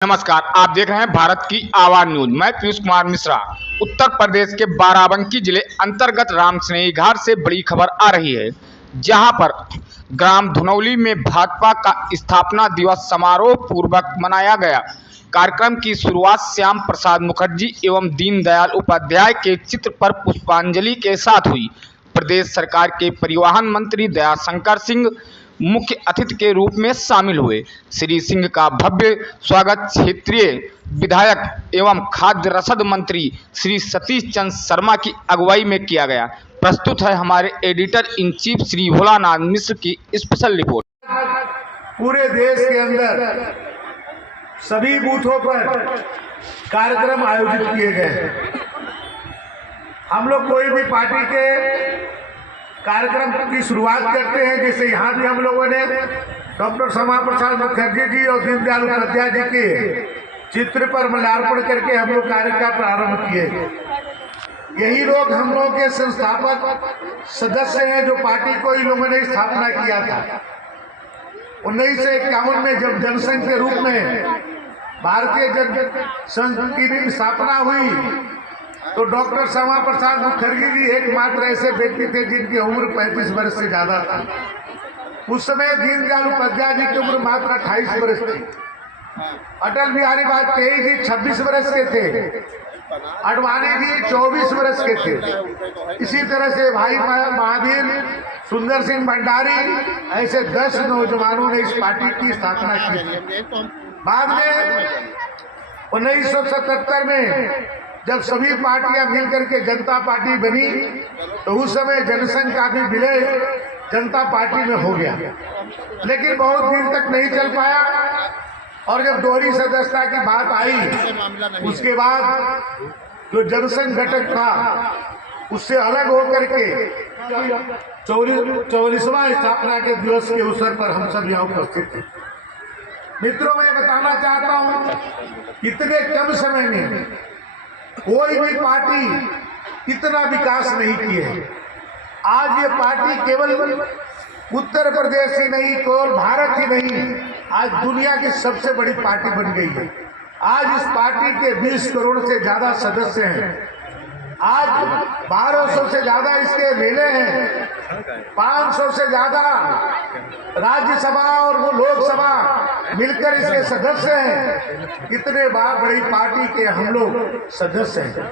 नमस्कार, आप देख रहे हैं भारत की आवाज न्यूज। मैं पीयूष कुमार मिश्रा। उत्तर प्रदेश के बाराबंकी जिले अंतर्गत रामस्नेहीघाट से बड़ी खबर आ रही है, जहां पर ग्राम धुनौली में भाजपा का स्थापना दिवस समारोह पूर्वक मनाया गया। कार्यक्रम की शुरुआत श्याम प्रसाद मुखर्जी एवं दीनदयाल उपाध्याय के चित्र पर पुष्पांजलि के साथ हुई। प्रदेश सरकार के परिवहन मंत्री दयाशंकर सिंह मुख्य अतिथि के रूप में शामिल हुए। श्री सिंह का भव्य स्वागत क्षेत्रीय विधायक एवं खाद्य रसद मंत्री श्री सतीश चंद्र शर्मा की अगुवाई में किया गया। प्रस्तुत है हमारे editor in chief Shri Bholanath Mishra की स्पेशल रिपोर्ट। पूरे देश के अंदर सभी बूथों पर कार्यक्रम आयोजित किए गए। हम लोग कोई भी पार्टी के कार्यक्रम की शुरुआत करते हैं, जैसे यहाँ भी हम लोगों ने डॉक्टर श्यामा प्रसाद मुखर्जी जी और दीनदयाल उपाध्याय जी के चित्र पर माल्यार्पण करके हम लोग कार्य का प्रारंभ किए। यही लोग हम लोगों के संस्थापक सदस्य हैं, जो पार्टी को इन लोगों ने स्थापना किया था। 1951 में जब जनसंघ के रूप में भारतीय जनसंघ की स्थापना हुई, तो डॉक्टर श्यामा प्रसाद मुखर्जी जी एकमात्र ऐसे व्यक्ति थे जिनकी उम्र 35 वर्ष से ज्यादा था। उस समय दीनदयाल उपाध्याय जी की उम्र मात्र 28 वर्ष थी। अटल बिहारी वाजपेयी जी 26 वर्ष के थे। अडवाणी जी 24 वर्ष के थे। इसी तरह से भाई महावीर, सुंदर सिंह भंडारी, ऐसे 10 नौजवानों ने इस पार्टी की स्थापना की। बाद में 1977 में जब सभी पार्टियां मिलकर के जनता पार्टी बनी, तो उस समय जनसंघ का भी विलय जनता पार्टी में हो गया, लेकिन बहुत दिन तक नहीं चल पाया। और जब दोहरी सदस्यता की बात आई, उसके बाद जो जनसंघ घटक था उससे अलग होकर के 44वां स्थापना के दिवस के अवसर पर हम सब यहाँ उपस्थित थे। मित्रों, मैं बताना चाहता हूँ, इतने कम समय में कोई भी पार्टी इतना विकास नहीं की है। आज ये पार्टी केवल उत्तर प्रदेश ही नहीं, केवल भारत ही नहीं, आज दुनिया की सबसे बड़ी पार्टी बन गई है। आज इस पार्टी के 20 करोड़ से ज्यादा सदस्य हैं। आज 1200 से ज्यादा इसके मेले हैं। 500 से ज्यादा राज्यसभा और वो लोकसभा मिलकर इसके सदस्य हैं। इतने बड़ी पार्टी के हम लोग सदस्य हैं।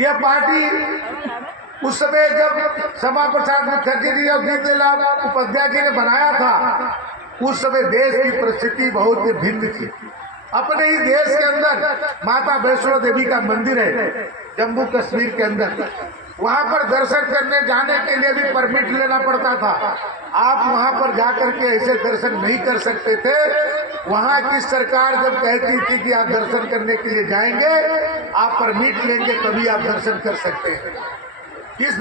यह पार्टी उस समय जब श्यामा प्रसाद मुखर्जी जी और दीनदयाल उपाध्याय जी ने बनाया था, उस समय देश की परिस्थिति बहुत ही भिन्न थी। अपने ही देश के अंदर माता वैष्णो देवी का मंदिर है जम्मू कश्मीर के अंदर। वहां पर दर्शन करने जाने के लिए भी परमिट लेना पड़ता था। आप वहां पर जाकर के ऐसे दर्शन नहीं कर सकते थे। वहां की सरकार जब कहती थी कि आप दर्शन करने के लिए जाएंगे, आप परमिट लेंगे तभी आप दर्शन कर सकते हैं। इस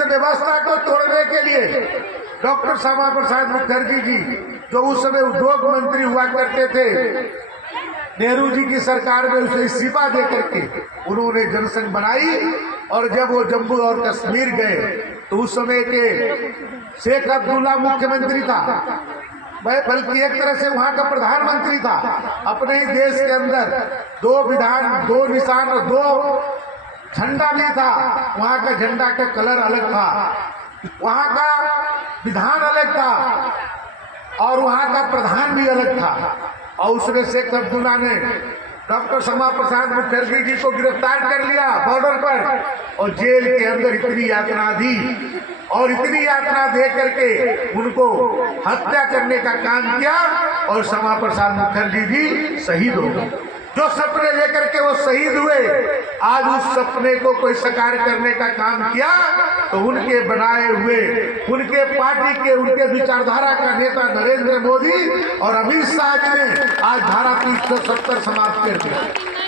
व्यवस्था को तोड़ने के लिए डॉक्टर श्यामा प्रसाद मुखर्जी जी, जो उस समय उद्योग मंत्री हुआ करते थे, नेहरू जी की सरकार में उसे इस्तीफा दे करके उन्होंने जनसंघ बनाई। और जब वो जम्मू और कश्मीर गए, तो उस समय के शेख अब्दुल्ला मुख्यमंत्री था, बल्कि एक तरह से वहां का प्रधानमंत्री था। अपने ही देश के अंदर 2 विधान, 2 निशान और 2 झंडा भी था। वहां का झंडा का कलर अलग था, वहां का विधान अलग था, और वहां का प्रधान भी अलग था। और उसने शेख अब्दुल्ला ने डॉक्टर श्यामा प्रसाद मुखर्जी जी को गिरफ्तार कर लिया बॉर्डर पर, और जेल के अंदर इतनी यातना दी, और इतनी यातना दे करके उनको हत्या करने का काम किया, और श्यामा प्रसाद मुखर्जी जी शहीद हो गए। जो सपने लेकर के वो शहीद हुए, आज उस सपने को कोई साकार करने का काम किया, तो उनके बनाए हुए, उनके पार्टी के, उनके विचारधारा का नेता नरेंद्र मोदी और अमित शाह जी ने आज धारा 370 समाप्त कर दिया।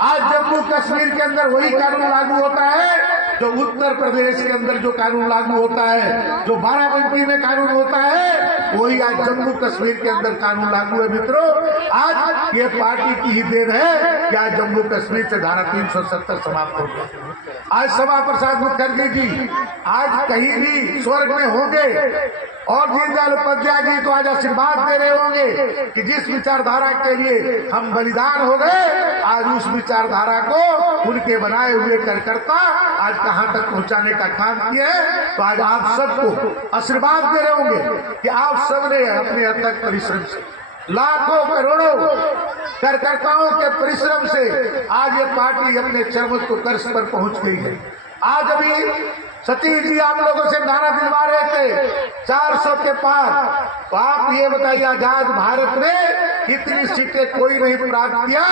आज जम्मू कश्मीर के अंदर वही कानून लागू होता है जो उत्तर प्रदेश के अंदर जो कानून लागू होता है, जो बाराबंकी में कानून होता है, वही आज जम्मू कश्मीर के अंदर कानून लागू है। मित्रों, आज ये पार्टी की ही देन है कि आज जम्मू कश्मीर से धारा 370 समाप्त हो गया। आज श्यामा प्रसाद मुखर्जी जी आज कहीं भी स्वर्ग में होंगे, और दीनदयाल उपाध्याय जी तो आज आशीर्वाद दे रहे होंगे कि जिस विचारधारा के लिए हम बलिदान हो गए, आज उस विचारधारा को उनके बनाए हुए कार्यकर्ता आज कहां तक पहुंचाने का काम किए हैं। तो आज आप सबको आशीर्वाद दे रहे होंगे कि आप सबने अपने अथक परिश्रम से, लाखों करोड़ों कार्यकर्ताओं के परिश्रम से आज ये पार्टी अपने चरमोत्कर्ष पर पहुंच गई है। आज अभी सतीश जी आप लोगों से नारा दिलवा रहे थे 400 के पार, तो आप ये बताइए आजाद भारत में इतनी सीटें कोई नहीं प्राप्त किया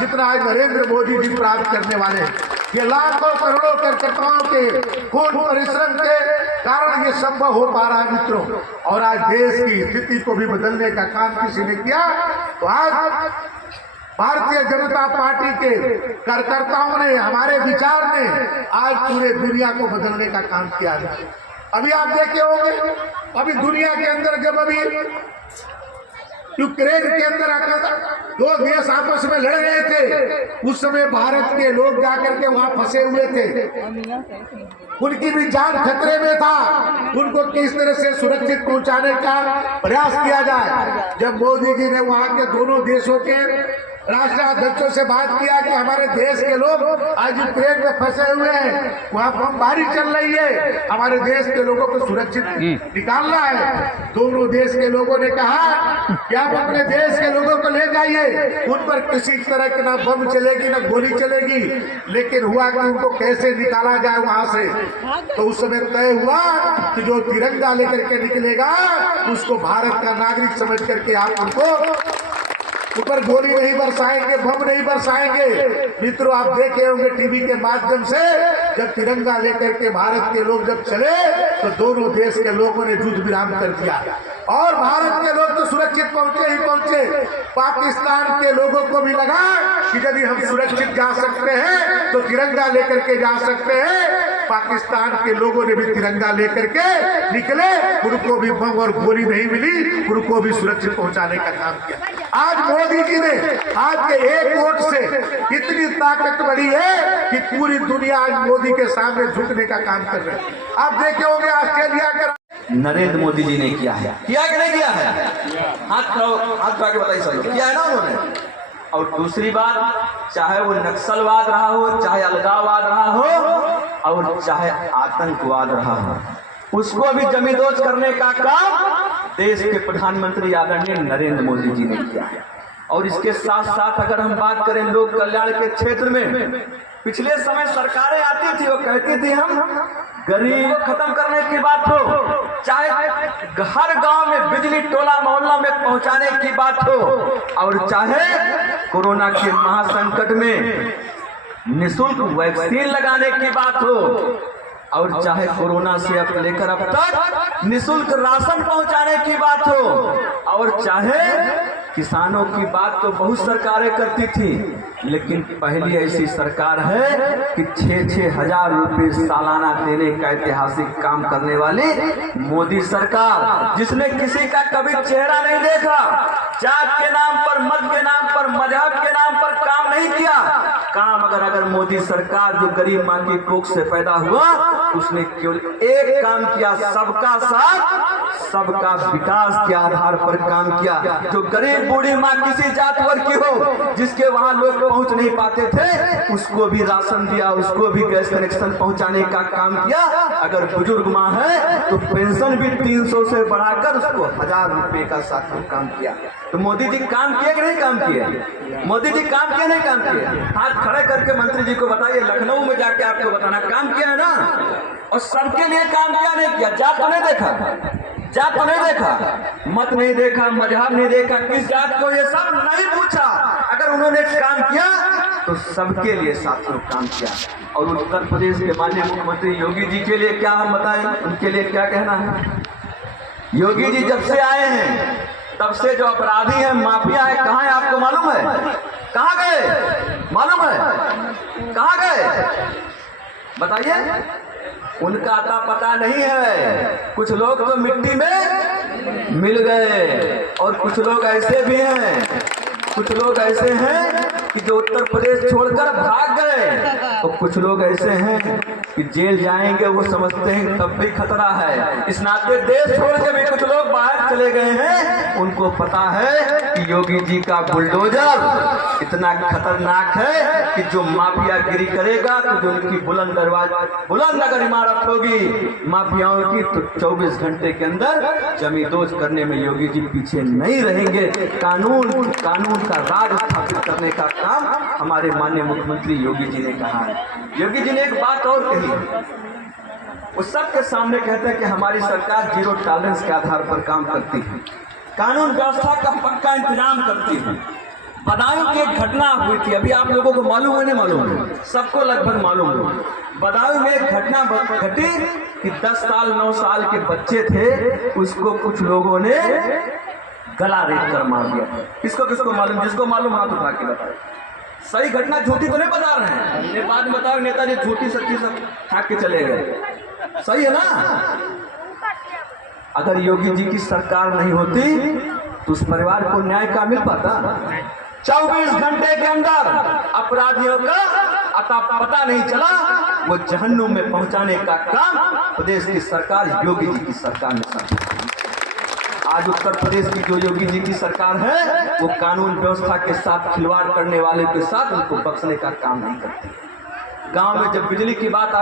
जितना आज नरेंद्र मोदी जी प्राप्त करने वाले हैं। ये लाखों करोड़ों कार्यकर्ताओं के खून परिश्रम के कारण ये संभव हो पा रहा है मित्रों। और आज देश की स्थिति को भी बदलने का काम किसी ने किया, तो आज भारतीय जनता पार्टी के कार्यकर्ताओं ने, हमारे विचार ने आज पूरे दुनिया को बदलने का काम किया है। अभी आप देखे होंगे, अभी दुनिया के अंदर जब अभी यूक्रेन के अंदर दो देश आपस में लड़ रहे थे, उस समय भारत के लोग जाकर के वहां फंसे हुए थे, उनकी भी जान खतरे में था। उनको किस तरह से सुरक्षित पहुंचाने का प्रयास किया जाए। जब मोदी जी ने वहां के दोनों देशों के राष्ट्राध्यक्षों से बात किया कि हमारे देश के लोग आज यूक्रेन में फंसे हुए हैं, वहां बमबारी चल रही है, हमारे देश के लोगों को सुरक्षित निकालना है, दोनों देश के लोगों ने कहा कि आप अपने देश के लोगों को ले जाइए, उन पर किसी तरह की ना बम चलेगी ना गोली चलेगी। लेकिन हुआ कि उनको कैसे निकाला जाए वहां से, तो उस समय तय हुआ कि जो तिरंगा लेकर के निकलेगा उसको भारत का नागरिक समझ करके आप उनको ऊपर गोली नहीं बरसाएंगे, बम नहीं बरसाएंगे। मित्रों आप देखे होंगे टीवी के माध्यम से, जब तिरंगा लेकर के भारत के लोग जब चले तो दोनों देश के लोगों ने युद्ध विराम कर दिया और भारत के लोग तो सुरक्षित पहुंचे ही पहुंचे। पाकिस्तान के लोगों को भी लगा कि यदि हम सुरक्षित जा सकते हैं तो तिरंगा लेकर के जा सकते हैं। पाकिस्तान के लोगों ने भी तिरंगा लेकर के निकले, उनको भी बम और गोली नहीं मिली, उनको भी सुरक्षित पहुंचाने का काम किया। आज मोदी जी ने आज के एक वोट से इतनी ताकत बढ़ी है कि पूरी दुनिया आज मोदी के सामने झुकने का काम कर रही है। आप देखे होंगे ऑस्ट्रेलिया के नरेंद्र मोदी जी ने किया है, किया कि नहीं किया है? हाथ उठा के बताइए सब, किया है ना उन्होंने। और दूसरी बात, चाहे वो नक्सलवाद रहा हो, चाहे अलगाववाद रहा हो और चाहे आतंकवाद रहा हो, उसको भी जमींदोज करने का काम देश के प्रधानमंत्री आदरणीय नरेंद्र मोदी जी ने किया है। और इसके साथ साथ अगर हम बात करें लोक कल्याण के क्षेत्र में, पिछले समय सरकारें आती थी, वो कहती थी हम गरीब खत्म करने की बात हो, चाहे हर गांव में बिजली टोला मोहल्ला में पहुंचाने की बात हो, और चाहे कोरोना के महासंकट में निःशुल्क वैक्सीन लगाने की बात हो, और चाहे कोरोना से अब लेकर अब तक निःशुल्क राशन पहुंचाने की बात हो, और चाहे किसानों की बात तो बहुत सरकारें करती थी, लेकिन पहली ऐसी सरकार है कि 6-6 हजार रुपए सालाना देने का ऐतिहासिक काम करने वाली मोदी सरकार, जिसने किसी का कभी चेहरा नहीं देखा, जात के नाम पर, मत के नाम पर, मजहब के नाम पर काम नहीं किया। काम अगर मोदी सरकार जो गरीब माँ की कोख से पैदा हुआ, उसने केवल एक काम किया, सबका साथ सबका विकास के आधार पर काम किया। जो गरीब बूढ़ी माँ किसी जात वर्ग की हो, जिसके वहां लोग पहुंच नहीं पाते थे, उसको भी राशन दिया, उसको भी गैस कनेक्शन पहुंचाने का काम किया। अगर बुजुर्ग माँ है तो पेंशन भी 300 से बढ़ाकर उसको 1000 रुपए का साथ में काम किया। तो मोदी जी काम किए कि नहीं काम किए? मोदी जी काम किए नहीं काम किए? हाथ खड़े करके मंत्री जी को बताइए, लखनऊ में जाके आपको बताना काम किया है ना। और सबके लिए काम किया नहीं किया, जात तो नहीं देखा, जात तो नहीं देखा, मत नहीं देखा, मजहब नहीं देखा, किस जात को, ये सब नहीं पूछा। अगर उन्होंने काम किया तो सबके लिए साथियों काम किया। और उत्तर प्रदेश के माननीय मुख्यमंत्री योगी जी के लिए क्या हम बताएं, उनके लिए क्या कहना है? योगी जी जब से आए हैं तब से जो अपराधी हैं, माफिया है, कहाँ है आपको मालूम है? कहाँ गए मालूम है? कहाँ गए बताइए? उनका अता पता नहीं है। कुछ लोग तो मिट्टी में मिल गए और कुछ लोग ऐसे भी हैं, कुछ लोग ऐसे हैं कि जो उत्तर प्रदेश छोड़कर भाग गए, तो कुछ लोग ऐसे हैं कि जेल जाएंगे वो समझते हैं तब भी खतरा है। इस नाते देश छोड़ के भी कुछ लोग बाहर चले गए हैं, उनको पता है कि योगी जी का बुलडोजर इतना खतरनाक है कि जो माफियागिरी करेगा तो जो उनकी बुलंद अगर इमारत होगी माफियाओं की, तो 24 घंटे के अंदर जमींदोज करने में योगी जी पीछे नहीं रहेंगे। कानून का राज स्थापित करने का काम हमारे माननीय मुख्यमंत्री योगी जी ने कहा है। योगी जी ने एक बात और कही, वो सबके सामने कहते हैं कि हमारी सरकार जीरो टॉलरेंस के आधार पर काम करती है, कानून व्यवस्था का पक्का इंतजाम करती है। बदायूं की एक घटना हुई थी, अभी आप लोगों को मालूम है नहीं मालूम है, सबको लगभग मालूम है। बदायूं में एक घटना घटी कि 10 साल 9 साल के बच्चे थे, उसको कुछ लोगों ने गला रेत कर मार दिया। किसको मालूम? जिसको मालूम हाथ उठा के बताए। सही घटना, झूठी तो नहीं बता रहे हैं, नेपाल में बताओ नेताजी झूठी सच्ची सब ठाक के चले गए, सही है ना? अगर योगी जी की सरकार नहीं होती तो उस परिवार को न्याय का मिल पाता? 24 घंटे के अंदर अपराधियों का पता नहीं चला, वो जहन्नुम में पहुंचाने का काम प्रदेश की सरकार योगी जी की सरकार ने किया। आज उत्तर प्रदेश की जो योगी जी की सरकार है, वो कानून व्यवस्था के साथ खिलवाड़ करने वाले के साथ उनको बख्शने का काम नहीं करती। गांव में जब बिजली की बात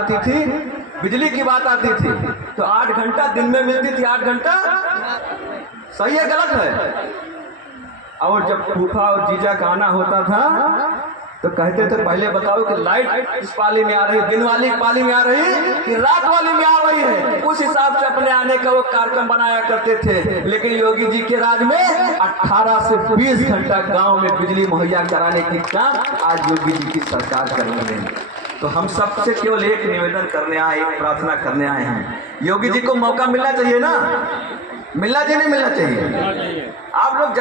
आती थी तो 8 घंटा दिन में मिलती थी, 8 घंटा, सही है गलत है? और जब फूफा और जीजा का आना होता था तो कहते थे पहले बताओ कि लाइट किस पाली में आ रही है, दिन वाली पाली में आ रही कि रात वाली में आ रही है। उस हिसाब से अपने आने का वो कार्यक्रम बनाया करते थे। लेकिन योगी जी के राज में 18 से 20 घंटा गांव में बिजली मुहैया कराने की काम आज योगी जी की सरकार कर रही है। तो हम सबसे केवल एक निवेदन करने आए, एक प्रार्थना करने आए हैं, योगी जी को मौका मिलना चाहिए ना, मिलना चाहिए नहीं मिलना चाहिए? आप लोग